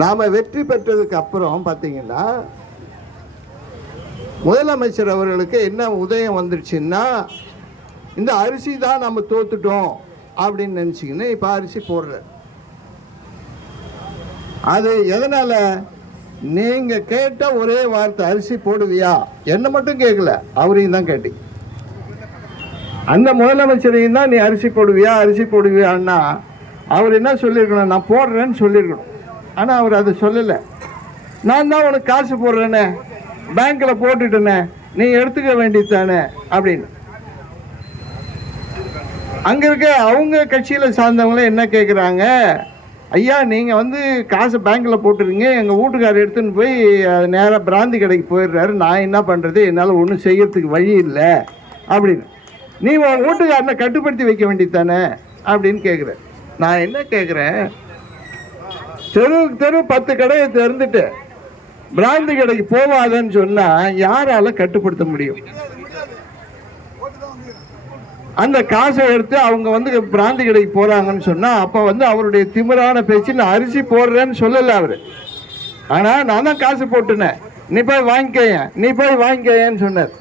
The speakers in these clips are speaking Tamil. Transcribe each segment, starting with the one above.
நாம் வெற்றி பெற்றதுக்கு அப்புறம் பார்த்தீங்கன்னா முதலமைச்சர் அவர்களுக்கு என்ன உதயம் வந்துடுச்சுன்னா, இந்த அரிசி தான் நம்ம தோத்துட்டோம் அப்படின்னு நினச்சிக்கின்னு இப்போ அரிசி போடுற. அது எதனால? நீங்கள் கேட்ட ஒரே வார்த்தை அரிசி போடுவியா, என்ன மட்டும் கேட்கல, அவரையும் தான் கேட்டீங்க. அந்த முதலமைச்சரையும் தான் நீ அரிசி போடுவியான்னா அவர் என்ன சொல்லியிருக்கணும்? நான் போடுறேன்னு சொல்லியிருக்கணும். ஆனால் அவர் அதை சொல்லலை. நான் தான் உனக்கு காசு போடுறேனே, பேங்க்கில் போட்டுட்டேனே, நீ எடுத்துக்க வேண்டியதானே அப்படின்னு. அங்கே இருக்க அவங்க கட்சியில் சார்ந்தவங்களே என்ன கேட்குறாங்க? ஐயா நீங்கள் காசை பேங்க்கில் போட்டுருங்க, எங்கள் வீட்டுக்காரர் எடுத்துன்னு போய் நேராக பிராந்தி கடைக்கு போயிடுறாரு, நான் என்ன பண்ணுறது, என்னால் ஒன்றும் செய்யறதுக்கு வழி இல்லை அப்படின்னு. நீ உன் வீட்டுக்காரனை கட்டுப்படுத்தி வைக்க வேண்டியதானே அப்படின்னு கேட்குற. நான் என்ன கேட்குறேன், தெரு 10 கடையை திறந்துட்டு பிராந்தி கடைக்கு போவாதன்னு சொன்னால் யாரால கட்டுப்படுத்த முடியும்? அந்த காசை எடுத்து அவங்க பிராந்தி கடைக்கு போகிறாங்கன்னு சொன்னால் அப்போ அவருடைய திமிரான பேச்சு, நான் அரிசி போடுறேன்னு சொல்லலை அவர். ஆனால் நான் தான் காசு போட்டுனேன், நீ போய் வாங்கிக்கேன்னு சொன்னார்.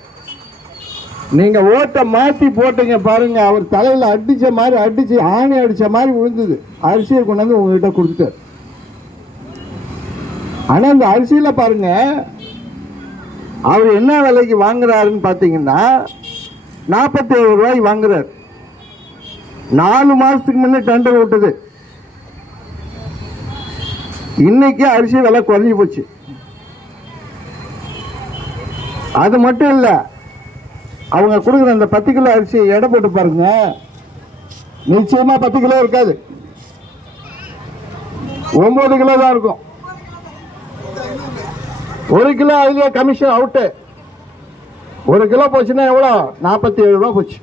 நீங்கள் ஓட்டை மாற்றி போட்டீங்க பாருங்க, அவர் தலையில் அடித்து ஆணி அடித்த மாதிரி விழுந்தது. அரிசியை கொண்டாந்து உங்ககிட்ட கொடுத்துட்டார். ஆனால் இந்த அரிசியில் பாருங்க அவர் என்ன விலைக்கு வாங்குறாருன்னு பார்த்தீங்கன்னா 47 ரூபாய்க்கு வாங்குறாரு. 4 மாதத்துக்கு முன்னே டெண்டர் விட்டது. இன்னைக்கு அரிசி விலை குறைஞ்சி போச்சு. அது மட்டும் இல்லை, அவங்க கொடுக்குற அந்த 10 கிலோ அரிசி எடை போட்டு பாருங்க, நிச்சயமா 10 கிலோ இருக்காது, 9 கிலோ தான் இருக்கும். 1 கிலோ அதுல கமிஷன் அவுட்டு. 1 கிலோ போச்சுன்னா எவ்வளோ? 47 ரூபா போச்சு.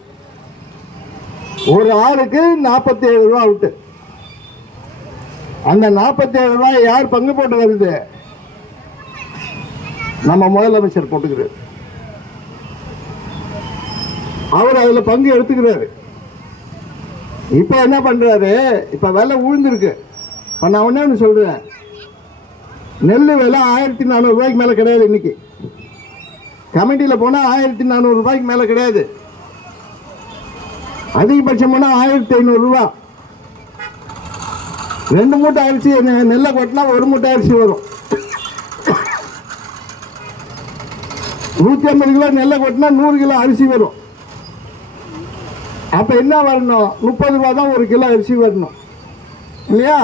ஒரு ஆளுக்கு 47 ரூபா அவுட்டு. அந்த 47 ரூபாய் யார் பங்கு போட்டு வருது? நம்ம முதலமைச்சர் போட்டுக்கிறார். அவர் அதுல பங்கு எடுத்துக்கிறாரு. இப்ப என்ன பண்றாரு? இப்ப விலை உழுந்திருக்கு. நான் ஒண்ணு சொல்றேன், நெல் விலை 1400 ரூபாய்க்கு மேல கிடையாது. இன்னைக்கு கமிட்டியில் போனா 1400 ரூபாய்க்கு மேல கிடையாது. அதிகபட்சம் போனா 1500 ரூபாய். 2 மூட்டை அரிசி நெல்லை கொட்டினா 1 மூட்டை அரிசி வரும். 150 கிலோ நெல்லை கொட்டினா 100 கிலோ அரிசி வரும். அப்ப என்ன வரணும்? 30 ரூபா தான் 1 கிலோ அரிசி வரணும் இல்லையா?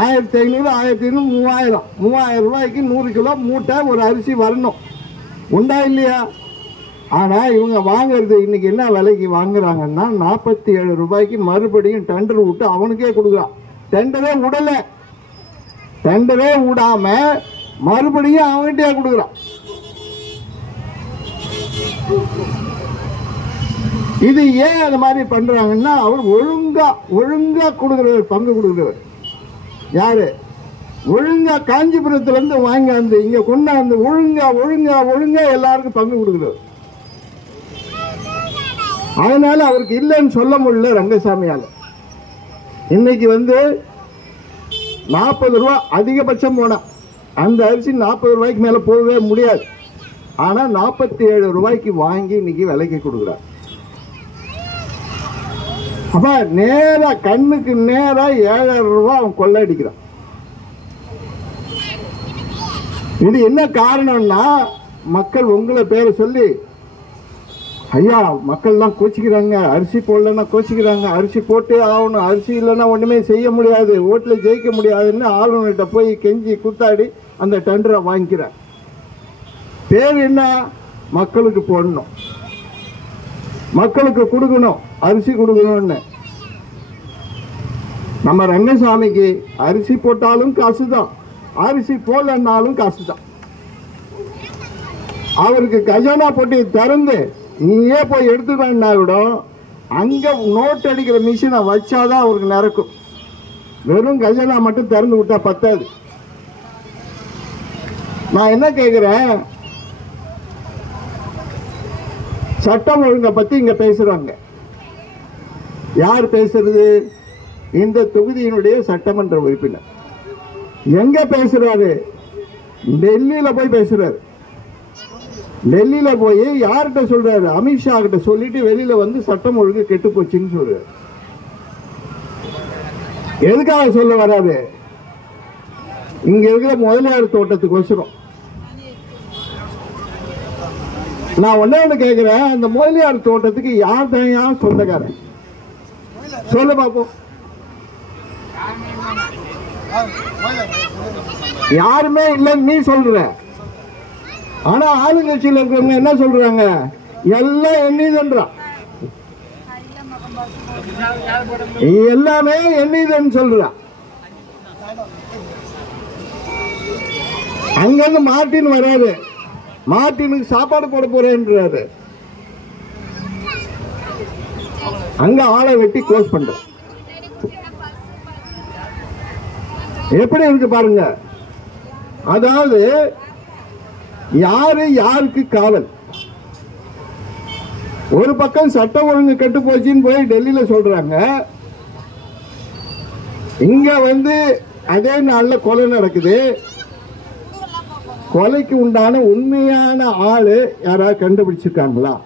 1500, 1500, 3000 ரூபாய்க்கு 100 கிலோ மூட்டை ஒரு அரிசி வரணும். உண்டா இல்லையா? ஆனா இவங்க வாங்குறது இன்னைக்கு என்ன விலைக்கு வாங்குறாங்கன்னா 47 ரூபாய்க்கு மறுபடியும் டெண்டர் விட்டு அவனுக்கே கொடுக்குறான். டெண்டரே விடாம மறுபடியும் அவன்கிட்டே கொடுக்குறான். இது ஏன் அந்த மாதிரி பண்றாங்கன்னா, அவர் ஒழுங்கா கொடுக்குறவர், பங்கு கொடுக்குறவர் யாரு? ஒழுங்கா காஞ்சிபுரத்துல இருந்து வாங்கி இங்க கொண்டாந்து ஒழுங்கா எல்லாருக்கும் பங்கு கொடுக்குறவர். அதனால அவருக்கு இல்லைன்னு சொல்ல முடியல ரங்கசாமியால. இன்னைக்கு 40 ரூபா அதிகபட்சம் போனா அந்த அரிசி 40 ரூபாய்க்கு மேல போகவே முடியாது. ஆனா 47 ரூபாய்க்கு வாங்கி இன்னைக்கு விலைக்கு கொடுக்குறார். அப்ப நேரா கண்ணுக்கு நேரா 7000 ரூபாய் அவன் கொள்ளையடிக்கிறான். இது என்ன காரணம்னா, மக்கள் உங்களை பேரை சொல்லி, ஐயா மக்கள்லாம் கோச்சிக்கிறாங்க, அரிசி போடலன்னா கோச்சிக்கிறாங்க, அரிசி போட்டே ஆகணும், அரிசி இல்லைன்னா ஒண்ணுமே செய்ய முடியாது, ஓட்டுல ஜெயிக்க முடியாதுன்னு ஆளுநர்கிட்ட போய் கெஞ்சி கூத்தாடி அந்த டெண்டரை வாங்கிக்கிறார். பேர் என்ன? மக்களுக்கு போடணும், மக்களுக்கு கொடுக்கணும், அரிசி கொடுக்கணும்னு. நம்ம ரங்கசாமிக்கு அரிசி போட்டாலும் காசுதான், அரிசி போடலன்னாலும் காசுதான். அவருக்கு கஜானா போட்டி திறந்து நீயே போய் எடுத்துக்கணும்னா கூட அங்க நோட் அடிக்கிற மிஷினை வச்சாதான் அவருக்கு நிறக்கும். வெறும் கஜானா மட்டும் திறந்து விட்டா பத்தாது. நான் என்ன கேட்கிறேன், சட்டம் ஒழுங்கை பத்தி இங்க பேசுறாங்க. யார் பேசுறது? இந்த தொகுதியினுடைய சட்டமன்ற உறுப்பினர். எங்க பேசுறாரு? டெல்லியில போய் பேசுறாரு. டெல்லியில போய் யார்கிட்ட சொல்றாரு? அமித்ஷா கிட்ட சொல்லிட்டு வெளியில வந்து சட்டம் ஒழுங்கு கெட்டு போச்சுன்னு சொல்றாரு. எதுக்காக சொல்ல வராது? இங்க இருக்கிற முதலியார் தோட்டத்துக்கு வச்சிரும். நான் ஒன்னு கேட்கிறேன், அந்த முதலியார் தோட்டத்துக்கு யார் தான் சொந்தக்காரன்? சொல்ல பாப்போம். யாருமே இல்லைன்னு நீ சொல்ற. ஆனா ஆளுங்கட்சியில் இருக்கிறவங்க என்ன சொல்றாங்க? எல்லாம் எண்ணிதுன்றான். எல்லாமே எண்ணிதுன்னு சொல்றான். அங்கிருந்து மார்ட்டின் வராது. மார்ட்டினுக்கு சாப்பாடு போட போறேன்றாரு. அங்க ஆளை வெட்டி க்ளோஸ் பண்ற. எப்படி இருக்கு பாருங்க. அதாவது யாரு யாருக்கு காவல்? ஒரு பக்கம் சட்டம் ஒழுங்கு கெட்டு போச்சுன்னு போய் டெல்லியில சொல்றாங்க. இங்க வந்து அதே நாள்ல கொலை நடக்குது. கொலைக்கு உண்டான உண்மையான ஆளு யாராவது கண்டுபிடிச்சிருக்காங்களா?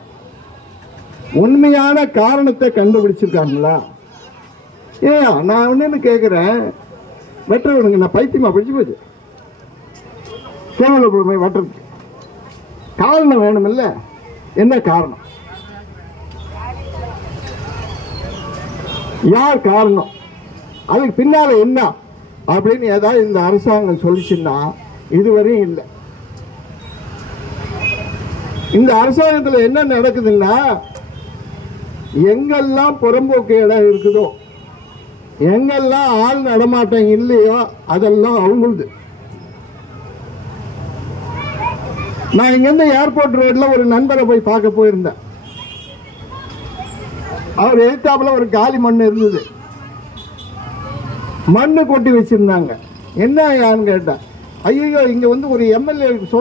உண்மையான காரணத்தை கண்டுபிடிச்சிருக்காங்களா? ஏன் நான் ஒன்னு கேட்கிறேன், வெட்டுறவனுங்க நான் பைத்தியமா பிடிச்சு போச்சு. கேவல வெட்டுறதுக்கு காரணம் வேணும் இல்ல? என்ன காரணம்? யார் காரணம்? அதுக்கு பின்னால என்ன அப்படின்னு ஏதாவது இந்த அரசாங்கம் சொல்லிச்சுன்னா இதுவரையும் இல்லை. இந்த அரசாங்கத்தில் என்ன நடக்குதுன்னா, எங்கெல்லாம் புறம்போக்கு இடம் இருக்குதோ, எங்கெல்லாம் ஆள் நடமாட்டம் இல்லையோ அதெல்லாம் அவங்களுது. நான் இங்கிருந்து ஏர்போர்ட் ரோட்ல ஒரு நண்பரை போய் பார்க்க போயிருந்தேன். அவர் எதிர்த்தாப்புல ஒரு காலி மண் இருந்தது. மண்ணு கொட்டி வச்சிருந்தாங்க. என்ன யான்னு கேட்டேன். ஐயோ, இங்க வந்து ஒரு எம்எல்ஏ சொந்த